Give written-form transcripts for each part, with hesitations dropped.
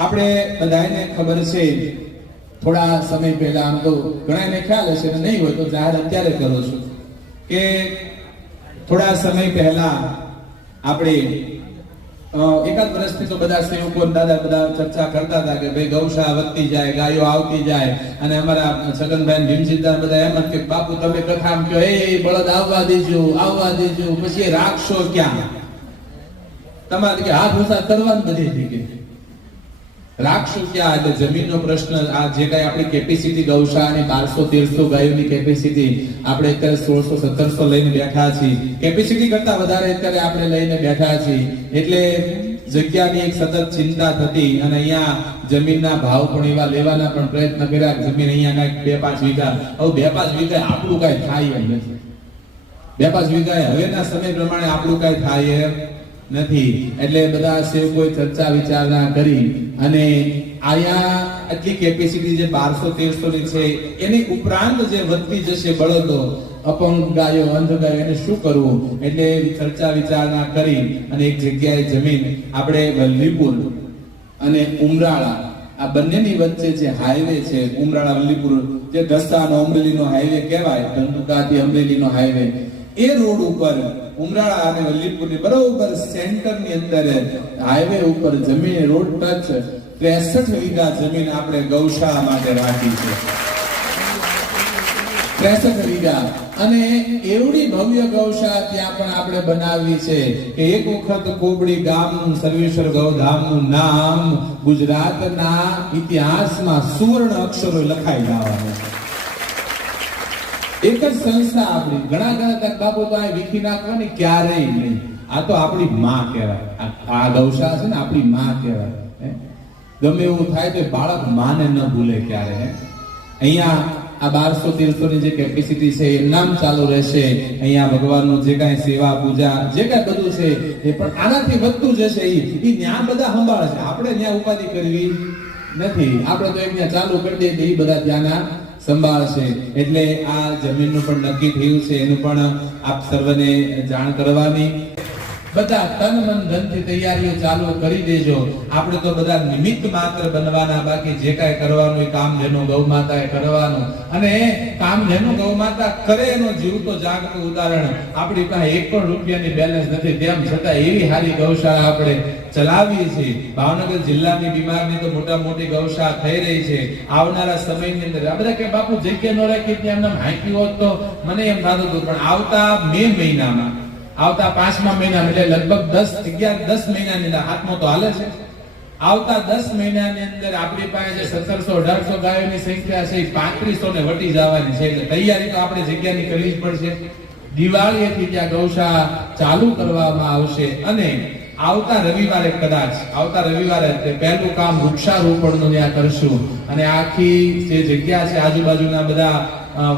આપણે બધાને ખબર છે, થોડા સમય પહેલા, આમ તો ઘણાને ખ્યાલ હશે ને નહીં હોય તો જાહેર અત્યારે કરું છું કે થોડા સમય પહેલા આપણે એકાદ વર્ષથી તો બધા સેવકો દાદા બધા ચર્ચા કરતા હતા કે ભાઈ ગૌશાળા વધતી જાય, ગાયો આવતી જાય, અને અમારા છગનભાઈ ભીમસિદ્ધાર બધા એમ જ કે બાપુ તમે કથા આમ કહો, એ બળદ આવવા દેજો, પછી રાખશો ક્યાં? તમારે કે હાથ ઉસા કરવાનું બધી જગ્યાએ રાખશું ક્યાં? એટલે જમીનનો પ્રશ્ન, આ જે કઈ આપણી કેપેસિટી ગૌશાળાની 1200-1300 ગાયોની કેપેસિટી આપણે અત્યારે 1600-1700 લઈને બેઠા છીએ. કેપેસિટી કરતા વધારે અત્યારે આપણે લઈને બેઠા છીએ. એટલે જગ્યાની એક સતત ચિંતા થતી, અને અહીંયા જમીનના ભાવ પણ એવા લેવાના પણ પ્રયત્ન કર્યા. જમીન અહીંયા કઈ 2-5 વીઘા, હવે 2-5 વીઘા આપણું કઈ થાય એમ નથી. 2-5 વીઘા હવેના સમય પ્રમાણે આપણું કઈ થાય એમ નથી. એટલે બધા સેવકોએ ચર્ચા વિચારણા કરી, અને આયા આટલી કેપેસિટી જે 1200-1300 ની છે, એની ઉપરાંત જે વધતી જશે બળદો, અપંગ ગાયો, અંધ ગાયો, એને શું કરવું? એટલે ચર્ચા વિચારણા કરી અને એક જગ્યાએ જમીન આપણે વલ્લીપુર અને ઉમરાળા, આ બંનેની વચ્ચે જે હાઈવે છે, ઉમરાળા વલ્લીપુર, જે ઢસા અમરેલીનો હાઈવે કહેવાય, ધંધુકાથી અમરેલીનો હાઈવે, એ રોડ ઉપર ઉમરાળા અને વલ્લીપુરની બરોબર સેન્ટરની અંદર હાઈવે ઉપર જમીન, રોડ ટચ 63 વીઘા જમીન આપણે ગૌશાળા માટે રાખી છે. 63 વીઘા, અને એવડી ભવ્ય ગૌશાળા ત્યાં પણ આપણે બનાવવી છે કે એક વખત કોબડી ગામનું, સર્વેશ્વર ગૌધામનું નામ ગુજરાતના ઇતિહાસમાં સુવર્ણ અક્ષરો લખાઈ જવાનું છે. એક જ સંસ્થા આપણી, ઘણા તક બાપુ તો આ વિખી નાખવાની ક્યારેય નહીં. આ તો આપણી માં કહેવાય. આ ગૌશાળા છે ને આપણી માં કહેવાય. ગમે એવું થાય તો બાળક માને ન ભૂલે ક્યારે. અહીંયા આ 1200-1300 ની જે કેપેસિટી છે એ નામ ચાલુ રહેશે. અહીંયા ભગવાનનું જે કાંઈ સેવા પૂજા જે કાંઈ બધું છે એ પણ આનાથી વધતું જશે. એ ન્યા બધા સંભાળે છે, આપણે ન્યા ઉપાધિ કરવી નથી. આપણે તો એક ન્યા ચાલુ કરી દઈએ, એ બધા ત્યાંના સંભાળશે. એટલે આ જમીનનું પણ નક્કી થયું છે, એનું પણ આપ સર્વને જાણ કરવાની. બધા તન મન ધનથી તૈયારીઓ ચાલુ કરી દેજો. આપણે તો બધા નિમિત્ત માત્ર બનવાના, બાકી જે કાંઈ કરવાનું એ કામ જેનું ગૌ માતાએ કરવાનું. અને કામ જેનું ગૌ માતા કરે એનો જીવતો જાગતું ઉદાહરણ. આપણી પાસે 1 પણ રૂપિયાની બેલેન્સ નથી, તેમ છતાં એવી સારી ગૌશાળા આપણે ચલાવીએ છીએ. ભાવનગર જિલ્લાની બીમારની તો મોટા મોટી ગૌશાળા થઈ રહી છે. આવનારા સમયની અંદર આ બધા કે બાપુ જગ્યા ન રાખી ત્યાં એમને હાંકી હોત તો મને એમ થતું હતું, પણ આવતા મે મહિનામાં, આવતા 5મા મહિનામાં, એટલે લગભગ 10 મહિનાની અંદર, હાથમાં તો હાલે છે, આવતા 10 મહિનાની અંદર આપણી પાસે જે 1700-1800 ગાયોની સંખ્યા છે, 3500 ને વટી જવાની છે. એટલે તૈયારી તો આપણે જગ્યાની કરવી જ પડશે. દિવાળીથી ત્યાં ગૌશાળા ચાલુ કરવામાં આવશે. અને આવતા રવિવારે, કદાચ આવતા રવિવારે પહેલું કામ વૃક્ષારોપણનું ત્યાં કરશું. અને આખી જે જગ્યા છે, આજુબાજુના બધા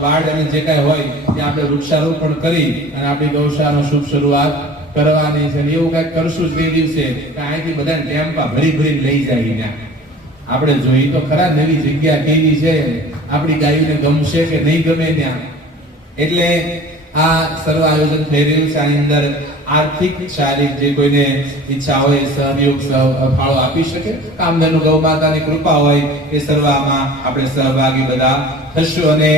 વાર્ડ અને જે કાંઈ હોય ત્યાં આપણે વૃક્ષારોપણ કરી અને આપણી ગૌશાળાનો શુભ શરૂઆત કરવાની છે. એવું કાંઈક કરશું જ તે દિવસે, કે અહીંથી બધાને ટેમ્પા ભરી લઈ જાય. ત્યાં આપણે જોઈ તો ખરા નવી જગ્યા કેવી છે, આપણી ગાયોને ગમશે કે નહીં ગમે ત્યાં. એટલે આ સર્વ આયોજન થઈ રહ્યું છે. આની અંદર આર્થિક, શારીરિક જે કોઈને ઈચ્છા હોય સહયોગ ફાળો આપી શકે, કામધેનુ ગૌ માતાની કૃપા હોય એ સર્વમાં આપણે સહભાગી બધા થશું. અને